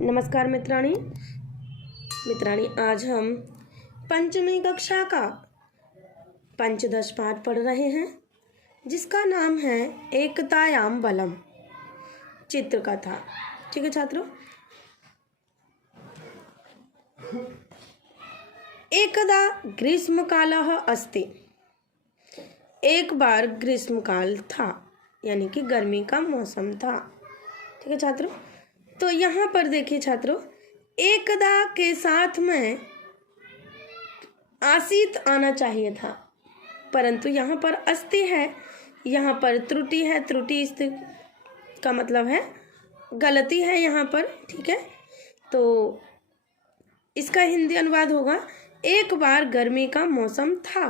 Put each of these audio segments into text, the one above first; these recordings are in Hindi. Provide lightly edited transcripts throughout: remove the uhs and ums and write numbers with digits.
नमस्कार मित्राणी। आज हम पंचमी कक्षा का पंचदश पाठ पढ़ रहे हैं, जिसका नाम है एकतायाम बलम चित्रकथा। ठीक है छात्रों। एकदा ग्रीष्मकालः अस्ति। एक बार ग्रीष्मकाल था, यानी कि गर्मी का मौसम था। ठीक है छात्रों। तो यहाँ पर देखिए छात्रों, एकदा के साथ में आसीत आना चाहिए था, परंतु यहाँ पर अस्ति है, यहाँ पर त्रुटि है। त्रुटि का मतलब है गलती है यहाँ पर। ठीक है, तो इसका हिंदी अनुवाद होगा एक बार गर्मी का मौसम था।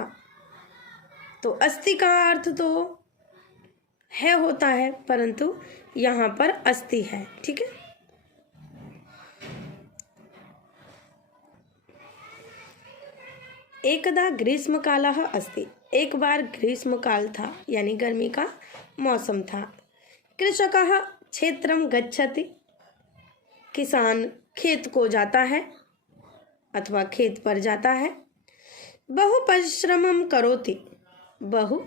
तो अस्ति का अर्थ तो है होता है, परंतु यहाँ पर अस्ति है। ठीक है। एकदा ग्रीष्मकालः अस्ति। एक बार ग्रीष्मकाल था, यानी गर्मी का मौसम था। कृषकः क्षेत्रम गच्छति। किसान खेत को जाता है अथवा खेत पर जाता है। बहु परिश्रमम करोति। बहु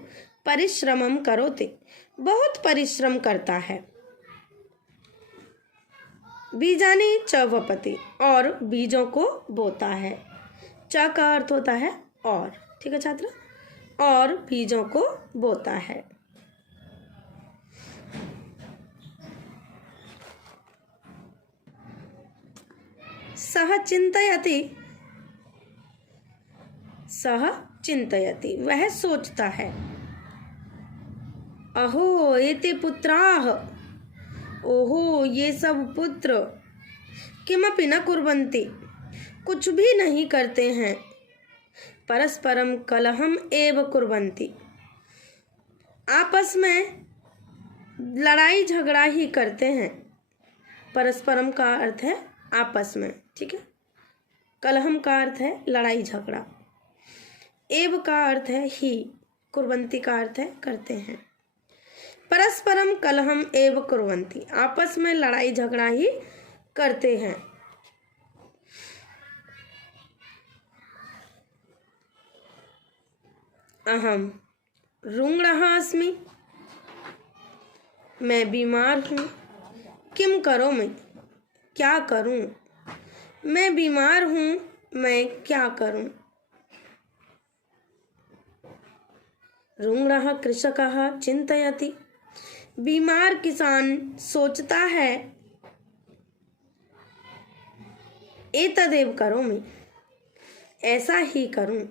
परिश्रमम करोति, बहुत परिश्रम करता है। बीजानि च वपति, और बीजों को बोता है। च का अर्थ होता है और। ठीक है छात्र, और बीजों को बोता है। सह चिंतयति। सह चिंतयति, वह सोचता है। अहो एते पुत्राः। ओहो ये सब पुत्र। किमपि न कुर्वन्ति, कुछ भी नहीं करते हैं। परस्परम कलहम एव कुर्वन्ति, आपस में लड़ाई झगड़ा ही करते हैं। परस्परम का अर्थ है आपस में। ठीक है, कलहम का अर्थ है लड़ाई झगड़ा, एव का अर्थ है ही, कुर्वन्ति का अर्थ है करते हैं। परस्परम कलहम एव कुर्वन्ति, आपस में लड़ाई झगड़ा ही करते हैं। अहम रुग्णः अस्मि। मैं बीमार हूँ। किम करोमि, क्या करूँ। मैं बीमार हूँ, मैं क्या करूँ। रुग्णः कृषकः चिंतयति। बीमार किसान सोचता है। एतदेव करोमि, ऐसा ही करूँ।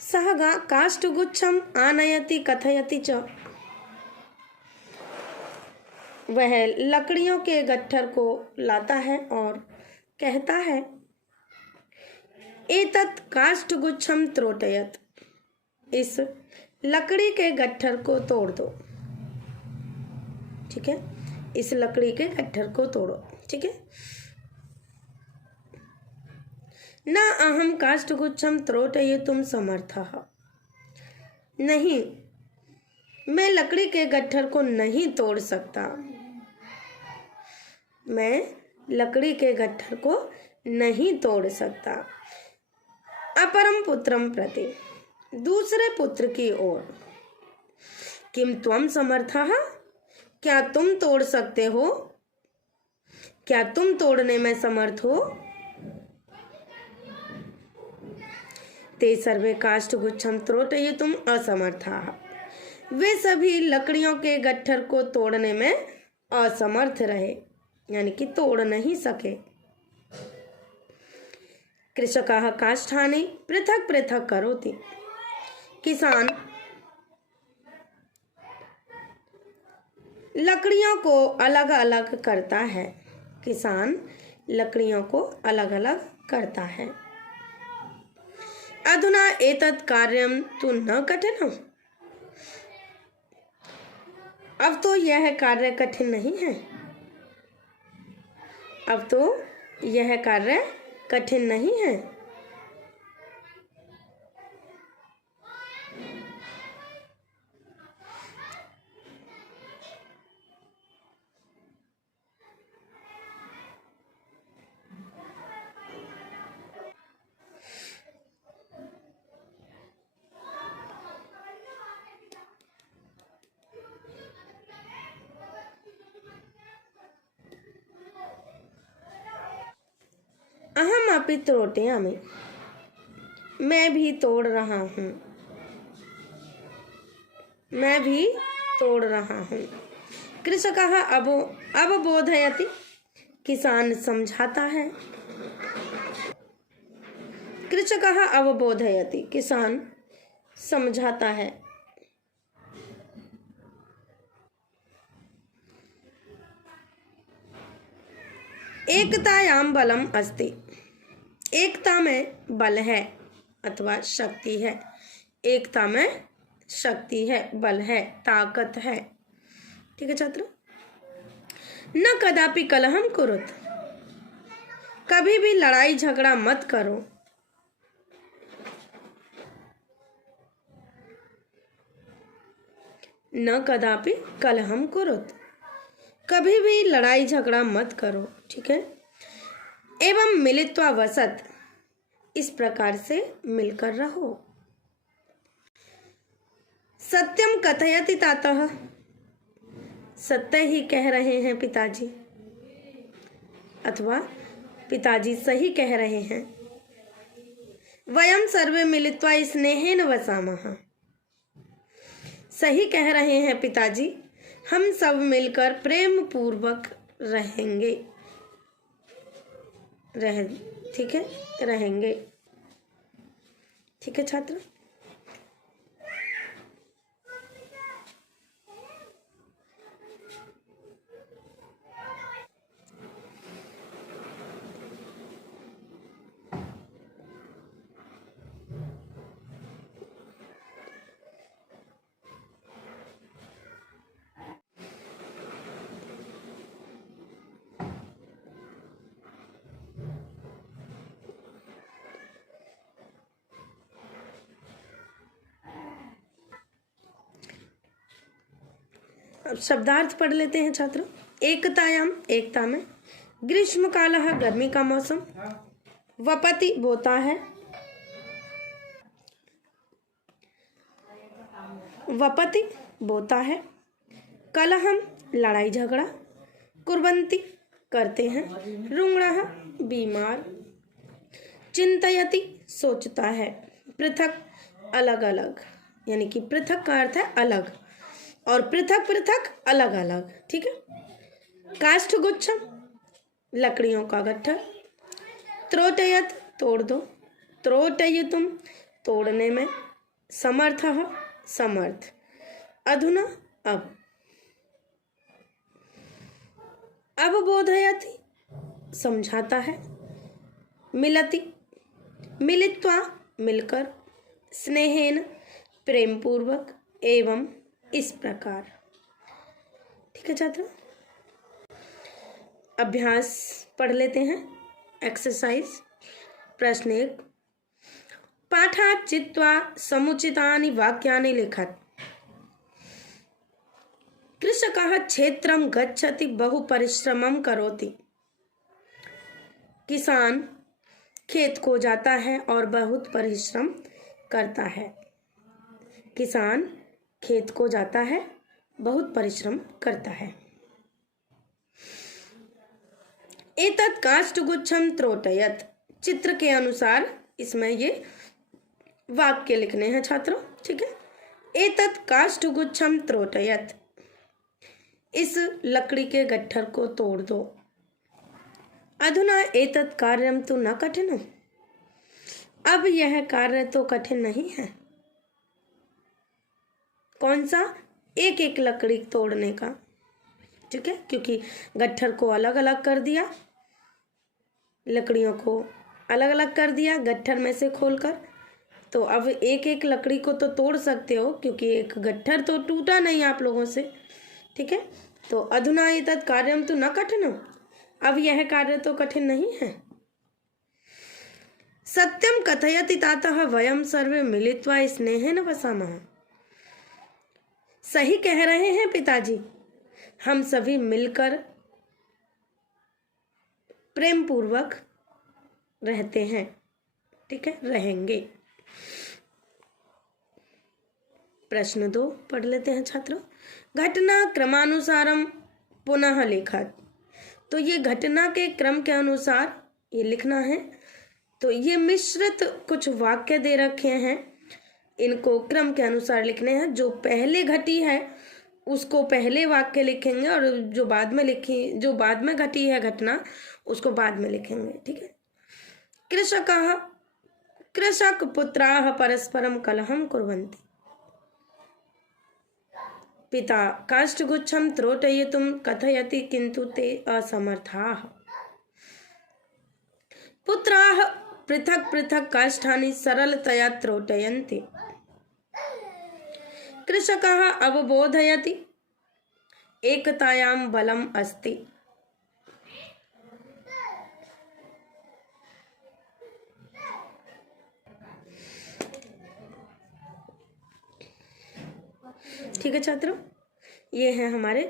सह काष्ठगुच्छम आनयति कथयति च। वह लकड़ियों के गट्ठर को लाता है और कहता है। एतत् काष्ठगुच्छम त्रोटयत, इस लकड़ी के गट्ठर को तोड़ दो। ठीक है, इस लकड़ी के गट्ठर को तोड़ो। ठीक है। न अहम काष्ठगुच्छम त्रोटयितुम समर्थः। नहीं, मैं लकड़ी के गट्ठर को नहीं तोड़ सकता। मैं लकड़ी के गट्ठर को नहीं तोड़ सकता। अपरम पुत्रम प्रति, दूसरे पुत्र की ओर। किम त्वम समर्थः, क्या तुम तोड़ सकते हो। क्या तुम तोड़ने में समर्थ हो। ते सर्वे काष्ठगुच्छम त्रोटयितुम असमर्थाः। वे सभी लकड़ियों के गट्ठर को तोड़ने में असमर्थ रहे, यानी कि तोड़ नहीं सके। कृषकाः काष्ठानि पृथक पृथक करोति। किसान लकड़ियों को अलग अलग करता है। किसान लकड़ियों को अलग अलग करता है। अधुना एतत् कार्यं तु न कठिनम्। अब तो यह कार्य कठिन नहीं है। अब तो यह कार्य कठिन नहीं है। अहम अपि त्रोटयामि। मैं भी तोड़ रहा हूँ। मैं भी तोड़ रहा हूँ। कृषकः अवबोधयति। किसान समझाता है। कृषकः अवबोधयति। किसान समझाता है। एकतायां बलम अस्ति। एकता में बल है अथवा शक्ति है। एकता में शक्ति है, बल है, ताकत है। ठीक है छात्र। न कदापि कलहम कुरुत। कभी भी लड़ाई झगड़ा मत करो। न कदापि कलहम कुरुत। कभी भी लड़ाई झगड़ा मत करो। ठीक है। एवं मिलित्वा वसत। इस प्रकार से मिलकर रहो। सत्यम कथयति तातः। सत्य ही कह रहे हैं पिताजी, अथवा पिताजी सही कह रहे हैं। वयम सर्वे मिलित्वा स्नेहेन वसामः। सही कह रहे हैं पिताजी, हम सब मिलकर प्रेम पूर्वक रहेंगे। ठीक है, रहेंगे। ठीक है छात्र। अब शब्दार्थ पढ़ लेते हैं छात्र। एकतायाम, एकता में। ग्रीष्म काल, गर्मी का मौसम। वपति, बोता है। वपति, बोता है। कलहम, लड़ाई झगड़ा। कुर्वन्ति, करते हैं। रुग्णः, बीमार। चिंतयति, सोचता है। पृथक, अलग अलग, यानी कि पृथक का अर्थ है अलग, और पृथक पृथक अलग अलग। ठीक है। काष्ठगुच्छम, लकड़ियों का गट्ठर। त्रोटयत, तोड़ दो। त्रोटयितुम, तोड़ने में। समर्थः, समर्थ। अधुना, अब। अवबोधयति, समझाता है। मिलति, मिलित्वा, मिलकर। स्नेहेन, प्रेम पूर्वक। एवं, इस प्रकार। ठीक है छात्र। अभ्यास पढ़ लेते हैं। एक्सरसाइज प्रश्न 1। पाठात् चित्वा समुचितानि वाक्यानि लिखत। कृषकः क्षेत्रं गच्छति बहु परिश्रमं करोति। किसान खेत को जाता है और बहुत परिश्रम करता है। किसान खेत को जाता है, बहुत परिश्रम करता है। एतत् काष्ठगुच्छं त्रोटयत। चित्र के अनुसार इसमें ये वाक्य लिखने हैं छात्रों। ठीक है। एतत् काष्ठगुच्छं त्रोटयत। इस लकड़ी के गट्ठर को तोड़ दो। अधुना एतत् कार्यं तु न कठिनम्। अब यह कार्य तो कठिन नहीं है। कौन सा? एक एक लकड़ी तोड़ने का। ठीक है, क्योंकि गट्ठर को अलग अलग कर दिया, लकड़ियों को अलग अलग कर दिया गट्ठर में से खोलकर। तो अब एक एक लकड़ी को तो तोड़ सकते हो, क्योंकि एक गट्ठर तो टूटा नहीं आप लोगों से, ठीक है। तो अधुना एतत् कार्यम तो न कठिनम, अब यह कार्य तो कठिन नहीं है। सत्यम कथयति तातः वयम सर्वे मिलित्वा स्नेहेन वसामः। सही कह रहे हैं पिताजी, हम सभी मिलकर प्रेम पूर्वक रहते हैं, ठीक है, रहेंगे। प्रश्न 2 पढ़ लेते हैं छात्रों। घटना क्रमानुसारम पुनः लिखत। तो ये घटना के क्रम के अनुसार ये लिखना है। तो ये मिश्रित कुछ वाक्य दे रखे हैं, इनको क्रम के अनुसार लिखने हैं। जो पहले घटी है उसको पहले वाक्य लिखेंगे, और जो बाद में घटी है घटना उसको बाद में लिखेंगे, ठीक है। कृषक पुत्राः परस्परं कलहं कुर्वन्ति। पिता काष्ठगुच्छं त्रोटयितुं कथयति किन्तु ते असमर्थाः। पुत्राः पृथक पृथक काष्ठानि सरलतया त्रोटयन्ति। कृषकः अवबोधयति एकतायां बलम् अस्ति। ठीक है छात्रों, ये है हमारे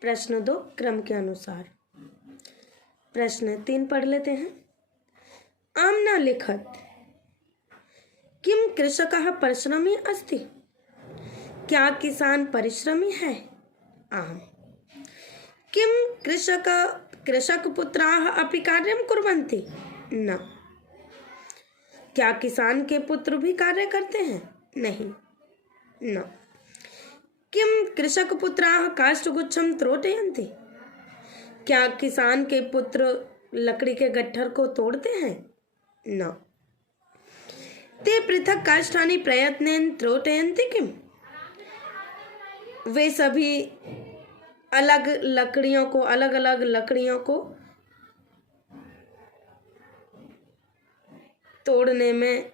प्रश्न 2 क्रम के अनुसार। प्रश्न 3 पढ़ लेते हैं। आम्ना लिखत किम कृषकः परिश्रमी अस्ति। क्या किसान परिश्रमी है। आम। किम कृषक पुत्राः अपि कार्यं कुर्वन्ति। न। क्या किसान के पुत्र भी कार्य करते हैं। नहीं। न। किम कृषक पुत्राः काष्ठगुच्छं त्रोटयन्ति। क्या किसान के पुत्र लकड़ी के गट्ठर को तोड़ते हैं। न। ते पृथक काष्ठानि प्रयत्नेन त्रोटयन्ति किम। वे सभी अलग अलग लकड़ियों को तोड़ने में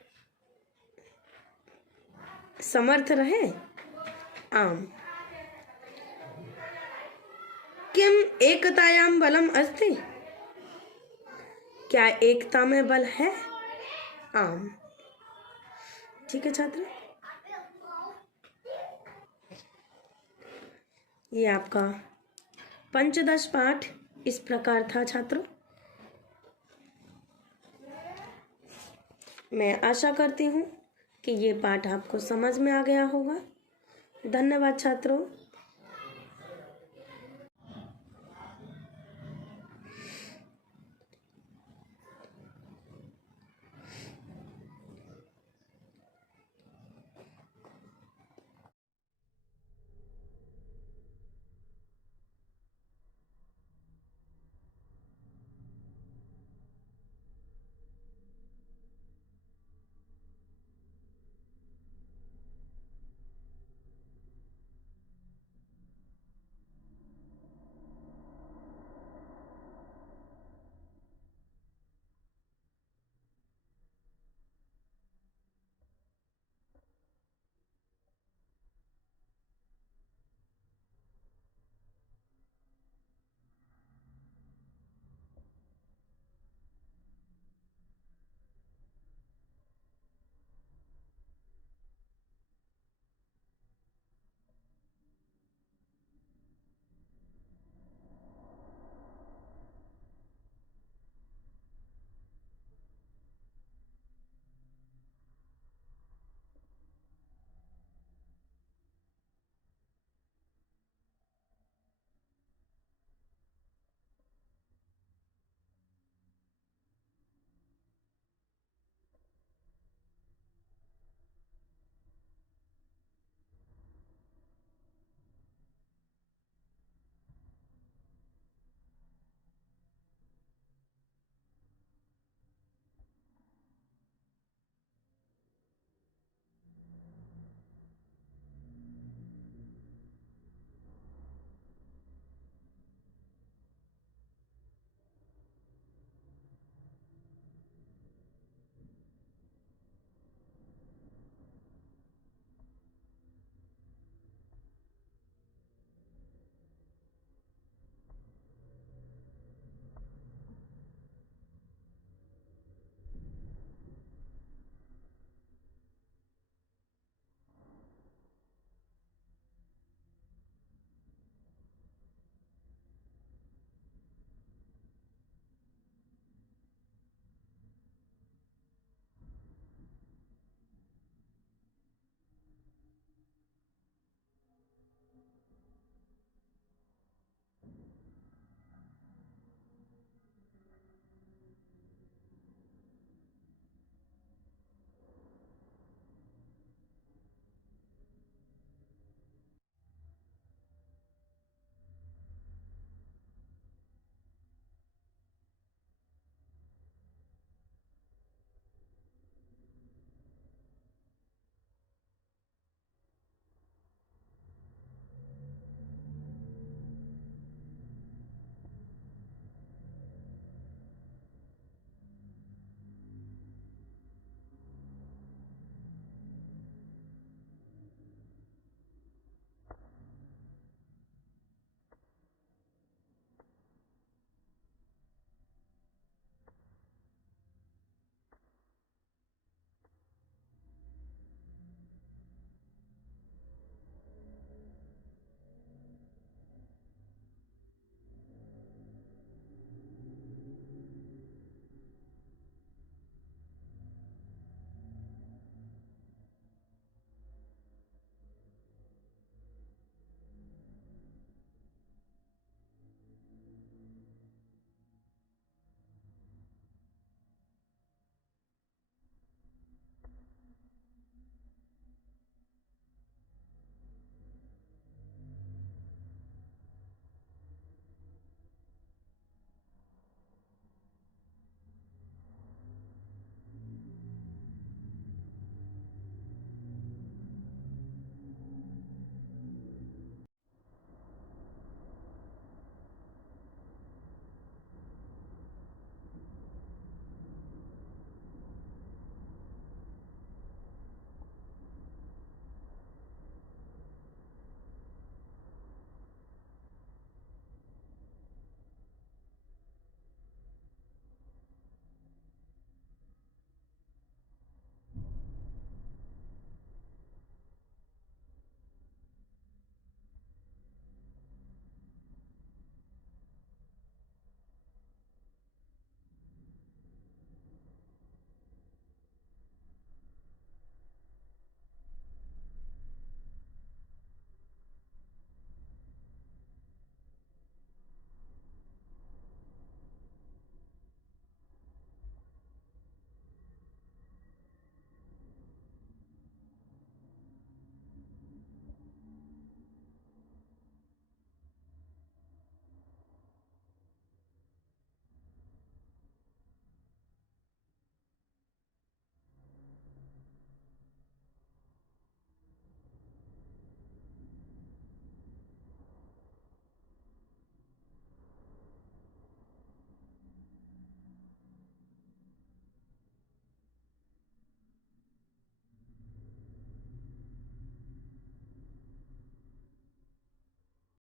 समर्थ रहे। आम। किम एकतायां बलम अस्ति। क्या एकता में बल है। आम। ठीक है छात्र, ये आपका पंचदश पाठ इस प्रकार था छात्रों। मैं आशा करती हूँ कि ये पाठ आपको समझ में आ गया होगा। धन्यवाद छात्रों।